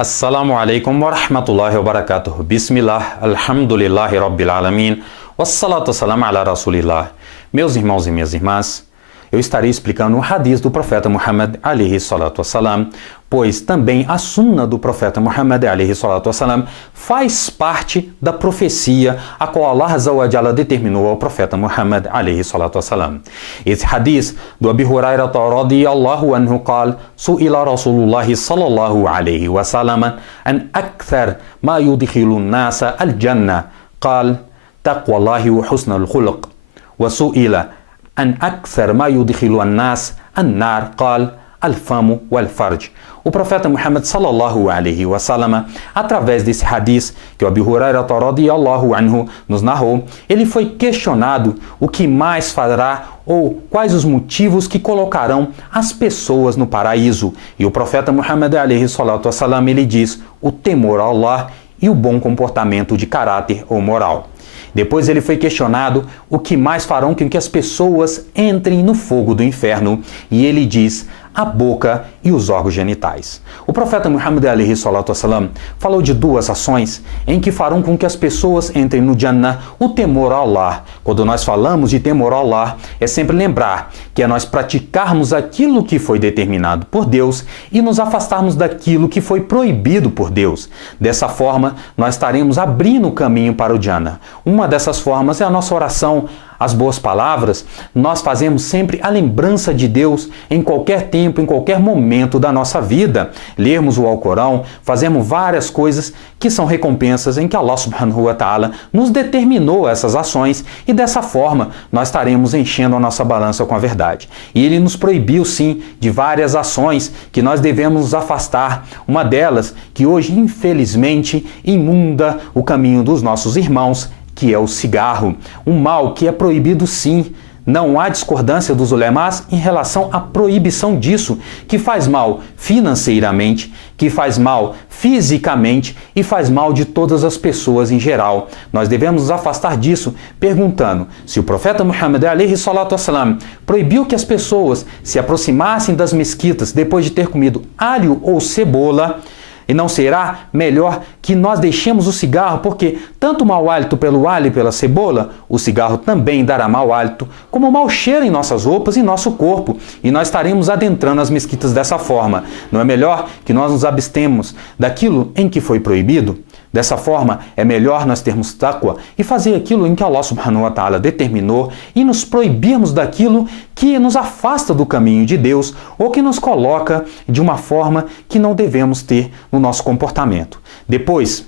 Assalamu alaikum wa rahmatullahi wa barakatuh. Bismillah, alhamdulillahi rabbil alamin. Wassalatu wassalamu ala rasulillah. Meus irmãos e minhas irmãs, eu estarei explicando o hadith do profeta Muhammad alaihi salatu wassalam, pois também a sunna do profeta Muhammad alaihi salatu wassalam faz parte da profecia a qual Allah Azza wa Jalla determinou ao profeta Muhammad alaihi salatu wassalam. Esse hadith do Abi Hurairah radiyallahu anhu qala: su'ila Rasulullah sallallahu alaihi wasallam an akthar ma yudkhilu an-nasa al-jannah, qala taqwallahi wa husnul khuluq, wa su'ila an akthar ma yudkhilu an-nas an-nar, qala al-famu wal-farj. O profeta Muhammad sallallahu alaihi wasallam, através desse hadith que o Abi Hurairah radiyallahu anhu nos narrou, ele foi questionado o que mais fará ou quais os motivos que colocarão as pessoas no paraíso. E o profeta Muhammad alaihi salatu wassalam, ele diz: o temor a Allah e o bom comportamento de caráter ou moral. Depois ele foi questionado o que mais farão com que as pessoas entrem no fogo do inferno, e ele diz: a boca e os órgãos genitais. O profeta Muhammad alaihi salatu wassalam falou de duas ações em que farão com que as pessoas entrem no Jannah: o temor a Allah. Quando nós falamos de temor a Allah, é sempre lembrar que é nós praticarmos aquilo que foi determinado por Deus e nos afastarmos daquilo que foi proibido por Deus. Dessa forma, nós estaremos abrindo o caminho para o Jannah. Uma dessas formas é a nossa oração, as boas palavras. Nós fazemos sempre a lembrança de Deus em qualquer tempo, em qualquer momento da nossa vida. Lermos o Alcorão, fazemos várias coisas que são recompensas em que Allah subhanahu wa ta'ala nos determinou essas ações, e dessa forma nós estaremos enchendo a nossa balança com a verdade. E ele nos proibiu sim de várias ações que nós devemos nos afastar. Uma delas, que hoje infelizmente imunda o caminho dos nossos irmãos, que é o cigarro, um mal que é proibido sim. Não há discordância dos ulemás em relação à proibição disso, que faz mal financeiramente, que faz mal fisicamente e faz mal de todas as pessoas em geral. Nós devemos nos afastar disso, perguntando se o profeta Muhammad alaihi salatu wassalam proibiu que as pessoas se aproximassem das mesquitas depois de ter comido alho ou cebola. E não será melhor que nós deixemos o cigarro, porque tanto mau hálito pelo alho e pela cebola, o cigarro também dará mau hálito, como mau cheiro em nossas roupas e nosso corpo, e nós estaremos adentrando as mesquitas dessa forma. Não é melhor que nós nos abstemos daquilo em que foi proibido? Dessa forma, é melhor nós termos taqwa e fazer aquilo em que Allah subhanahu wa ta'ala determinou, e nos proibirmos daquilo que nos afasta do caminho de Deus ou que nos coloca de uma forma que não devemos ter no nosso comportamento. Depois,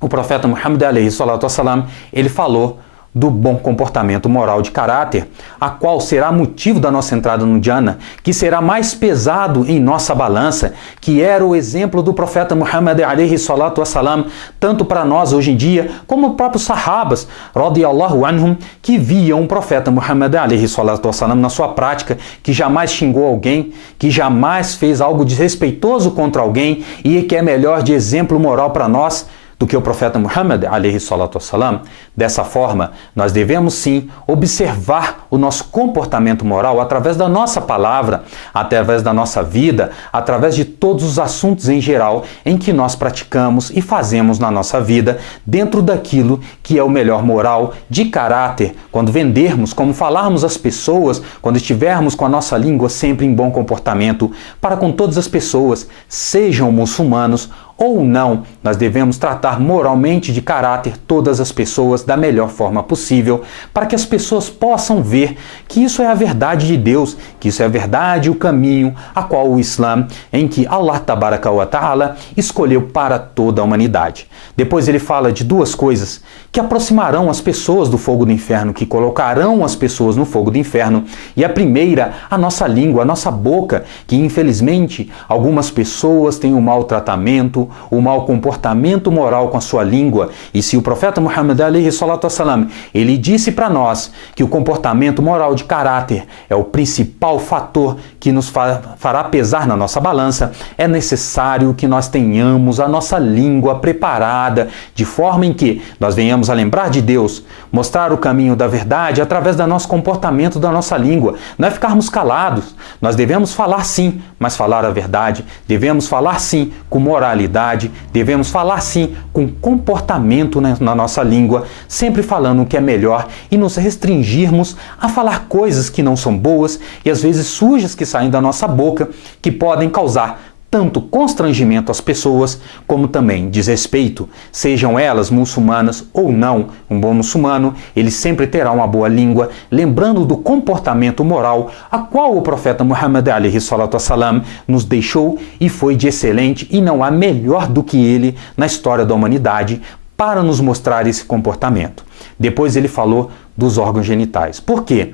o profeta Muhammad alaihi salatu wassalam, ele falou do bom comportamento moral de caráter, a qual será motivo da nossa entrada no Jannah, que será mais pesado em nossa balança, que era o exemplo do profeta Muhammad alaihi salatu wassalam, tanto para nós hoje em dia, como os próprios sahabas, radiyallahu anhum, que viam o profeta Muhammad alaihi salatu wassalam na sua prática, que jamais xingou alguém, que jamais fez algo desrespeitoso contra alguém, e que é melhor de exemplo moral para nós do que o profeta Muhammad alaihi salatu wassalam. Dessa forma, nós devemos sim observar o nosso comportamento moral através da nossa palavra, através da nossa vida, através de todos os assuntos em geral em que nós praticamos e fazemos na nossa vida, dentro daquilo que é o melhor moral de caráter. Quando vendermos, como falarmos às pessoas, quando estivermos com a nossa língua sempre em bom comportamento para com todas as pessoas, sejam muçulmanos ou não, nós devemos tratar moralmente de caráter todas as pessoas da melhor forma possível, para que as pessoas possam ver que isso é a verdade de Deus, que isso é a verdade, o caminho a qual o Islã, em que Allah tabaraka wa ta'ala escolheu para toda a humanidade. Depois ele fala de duas coisas que aproximarão as pessoas do fogo do inferno, que colocarão as pessoas no fogo do inferno. E a primeira, a nossa língua, a nossa boca, que infelizmente algumas pessoas têm um mau tratamento, o mau comportamento moral com a sua língua. E se o profeta Muhammad alaihi salatu wassalam, ele disse para nós que o comportamento moral de caráter é o principal fator que nos fará pesar na nossa balança, é necessário que nós tenhamos a nossa língua preparada, de forma em que nós venhamos a lembrar de Deus, mostrar o caminho da verdade através do nosso comportamento, da nossa língua. Não é ficarmos calados. Nós devemos falar sim, mas falar a verdade. Devemos falar sim com moralidade, humanidade, devemos falar sim com comportamento na nossa língua, sempre falando o que é melhor e nos restringirmos a falar coisas que não são boas e às vezes sujas que saem da nossa boca, que podem causar tanto constrangimento às pessoas, como também desrespeito, sejam elas muçulmanas ou não. Um bom muçulmano, ele sempre terá uma boa língua, lembrando do comportamento moral, a qual o profeta Muhammad alaihi salatu wassalam nos deixou e foi de excelente, e não há melhor do que ele na história da humanidade para nos mostrar esse comportamento. Depois ele falou dos órgãos genitais. Por quê?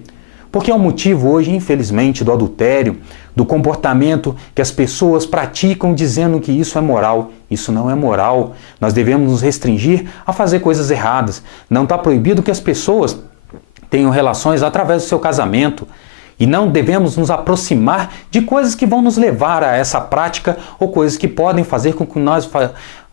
Porque é um motivo hoje, infelizmente, do adultério, do comportamento que as pessoas praticam dizendo que isso é moral. Isso não é moral. Nós devemos nos restringir a fazer coisas erradas. Não está proibido que as pessoas tenham relações através do seu casamento. E não devemos nos aproximar de coisas que vão nos levar a essa prática ou coisas que podem fazer com que nós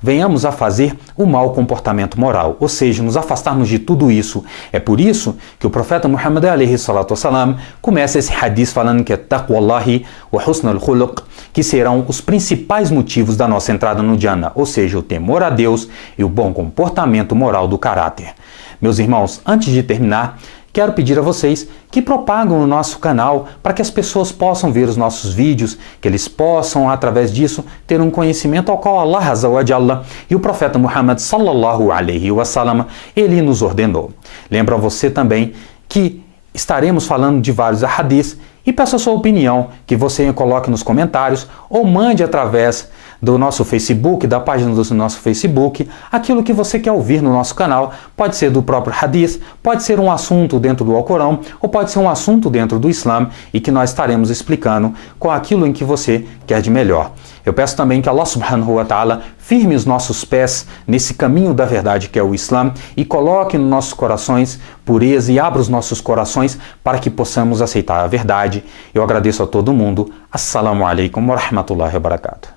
venhamos a fazer o mau comportamento moral, ou seja, nos afastarmos de tudo isso. É por isso que o profeta Muhammad alaihi salatu wassalam começa esse hadith falando que é taqwallahi wa husn al-khuluq, que serão os principais motivos da nossa entrada no Jannah, ou seja, o temor a Deus e o bom comportamento moral do caráter. Meus irmãos, antes de terminar, quero pedir a vocês que propagam o nosso canal para que as pessoas possam ver os nossos vídeos, que eles possam, através disso, ter um conhecimento ao qual Allah Azza wa Jalla e o profeta Muhammad sallallahu alaihi wasallam, ele nos ordenou. Lembro a você também que estaremos falando de vários hadiths e peço a sua opinião, que você coloque nos comentários ou mande através do nosso Facebook, da página do nosso Facebook, aquilo que você quer ouvir no nosso canal. Pode ser do próprio hadith, pode ser um assunto dentro do Alcorão, ou pode ser um assunto dentro do Islã, e que nós estaremos explicando com aquilo em que você quer de melhor. Eu peço também que Allah subhanahu wa ta'ala firme os nossos pés nesse caminho da verdade que é o Islã e coloque nos nossos corações pureza e abra os nossos corações para que possamos aceitar a verdade. Eu agradeço a todo mundo. Assalamu alaikum wa rahmatullahi wa barakatuh.